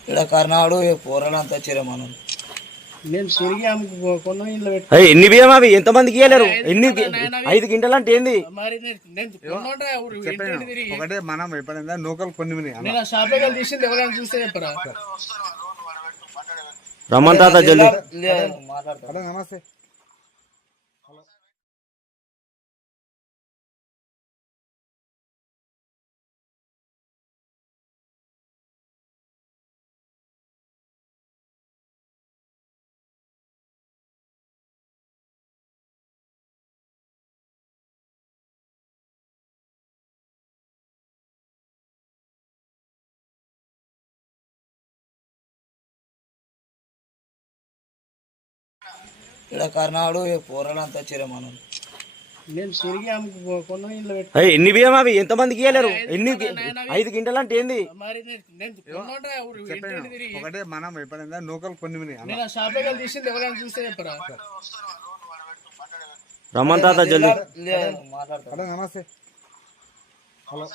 ఇక్కడ కర్ణాడు పోరాడంతా వచ్చారు మనం. నేను తిరిగి ఆమెకు కొన్న ఇంట్లో పెట్టు. అయ్యి, ఎన్ని బియ్యం అవి? ఎంత మందికి ఇవ్వలేరు ఎన్ని ఐదు గింటలు అంటే ఏంది? మరి నేను నేను కొన్నోడ్రా ఊరు ఇంటింటి తిరిగి. ఒకటే మనం ఎప్పుడైనా నూకలు కొన్ని ఉన్నాయి. అన్న. నేను ఆ షాపే కలిసి తీసింది ఎవరైనా చూస్తే చెప్పరా? రమ్మన్ తాత జల్దీ మాట్లాడతారు హలో నమస్తే. ఇక్కడ కర్ణాడు వచ్చారు మనం. ఎన్ని బియ్యం అవి? ఎంత మందికి ఇవ్వలేరు ఎన్ని ఐదు గింటలు అంటే ఏంది ఒకటే మనం ఎప్పుడైనా నూకలు కొన్ని రమ్మన్ తాత హలో నమస్తే. హలో.